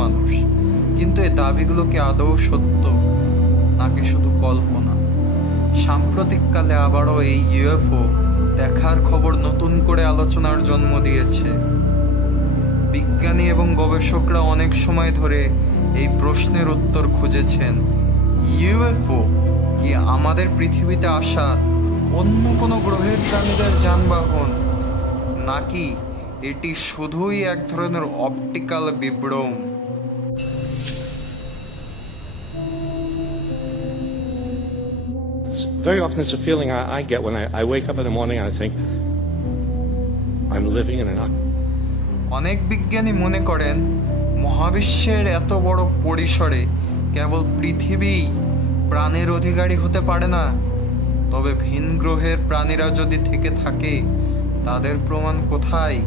মানুষ। কিন্তু এই দাবিগুলো কি আদৌ সত্য নাকি শুধু কল্পনা? সাম্প্রতিককালে আবারও এই ইউএফও দেখার খবর নতুন করে আলোচনার জন্ম দিয়েছে। বিজ্ঞানী এবং গবেষকরা অনেক সময় ধরে এই প্রশ্নের উত্তর খুঁজেছেন, ইউএফও কি আমাদের পৃথিবীতে আসা অন্য কোনো গ্রহের প্রাণীদের যানবাহন, নাকি এটি শুধুই এক ধরনের optical বিভ্রম? Very often it's a feeling I get when I wake up in the morning and I think, I'm living in an... অনেক বিজ্ঞানী মনে করেন মহাবিশ্বের এত বড় পরিসরে কেবল পৃথিবী প্রাণের অধিকারী হতে পারে না। তবে ভিন গ্রহের প্রাণীরা যদি থেকে থাকে, তাদের প্রমাণ কোথায়?